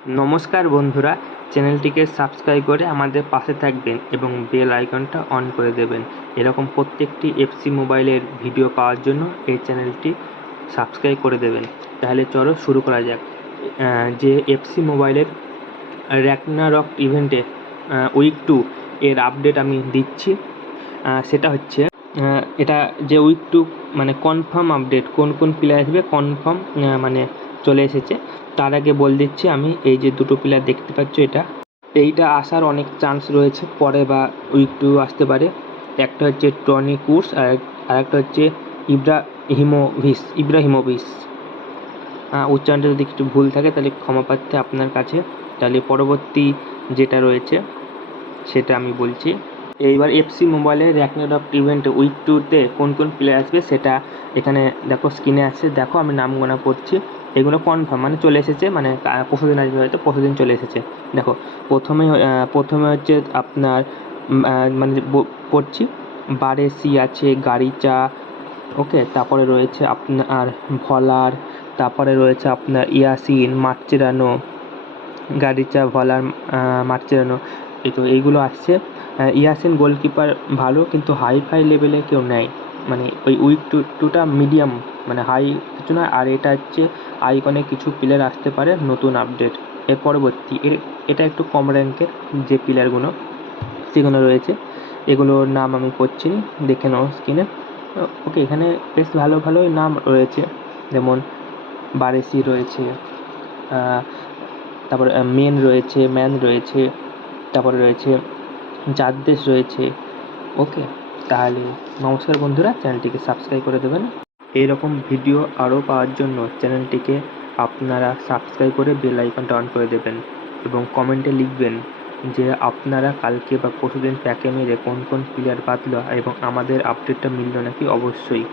নমস্কার বন্ধুরা, চ্যানেলটিকে সাবস্ক্রাইব করে আমাদের পাশে থাকবেন এবং বেল আইকনটা অন করে দেবেন। এরকম প্রত্যেকটি এফসি মোবাইলের ভিডিও পাওয়ার জন্য এই চ্যানেলটি সাবস্ক্রাইব করে দেবেন। তাহলে চলো শুরু করা যাক। যে এফসি মোবাইলের র্যাকনারক ইভেন্টে উইক টু এর আপডেট আমি দিচ্ছি। সেটা হচ্ছে এটা যে উইক টু মানে কনফার্ম আপডেট কোন কোন প্লেয়ার আসবে কনফার্ম মানে চলে এসেছে। তার আগে বলে দিচ্ছি, আমি এই যে দুটো প্লেয়ার দেখতে পাচ্ছ, এটা। এইটা আসার অনেক চান্স রয়েছে, পরে বা উইক টু আসতে পারে। একটা হচ্ছে টনি কুর্স, আর আর একটা হচ্ছে ইব্রাহিমোভিস ইব্রাহিমোভিস উচ্চারণটা যদি কিছু ভুল থাকে, তাহলে ক্ষমা পাচ্ছে আপনার কাছে। তাহলে পরবর্তী যেটা রয়েছে, সেটা আমি বলছি। এইবার এফসি মোবাইলের র্যাকনেট অফ ইভেন্ট উইক টুতে কোন কোন প্লেয়ার আসবে, সেটা এখানে দেখো স্ক্রিনে আসছে দেখো, আমি নাম গোনা করছি। এগুলো কনফার্ম মানে চলে এসেছে মানে কা- পরশুদিন আসবে হয়তো, পরশুদিন চলে এসেছে। দেখো, প্রথমে প্রথমে হচ্ছে আপনার মানে পড়ছি বারেসি আছে গাড়িচা ওকে, তারপরে রয়েছে আপনার ভলার, তারপরে রয়েছে আপনার ইয়াসিন মার্চেরানো গাড়িচা ভলার মার্চেরানো এই তো এইগুলো আসছে। ইয়াসিন গোলকিপার ভালো, কিন্তু হাই ফাই লেভেলে কেউ নেয়। মানে ওই উইক টু টুটা মিডিয়াম মানে হাই কিছু না আর এটা হচ্ছে আইকনে কিছু প্লেয়ার আসতে পারে নতুন আপডেট এর পরবর্তী এটা একটু কম র্যাঙ্কের যে প্লেয়ারগুলো সেগুলো রয়েছে। এগুলোর নাম আমি করছি দেখে নাও স্ক্রিনে ওকে এখানে বেশ ভালো, ভালোই নাম রয়েছে। যেমন বারেসি রয়েছে তারপর মেন রয়েছে ম্যান রয়েছে, তারপরে রয়েছে জাদ্দেশ রয়েছে। ওকে, তাহলে নমস্কার বন্ধুরা, চ্যানেলটিকে সাবস্ক্রাইব করে দেবেন। এরকম ভিডিও আরও পাওয়ার জন্য চ্যানেলটিকে আপনারা সাবস্ক্রাইব করে বেল আইকনটা অন করে দেবেন এবং কমেন্টে লিখবেন যে আপনারা কালকে বা পরশুদিন প্যাকে মেরে কোন কোন প্লেয়ার বাঁধলো এবং আমাদের আপডেটটা মিললো নাকি? অবশ্যই।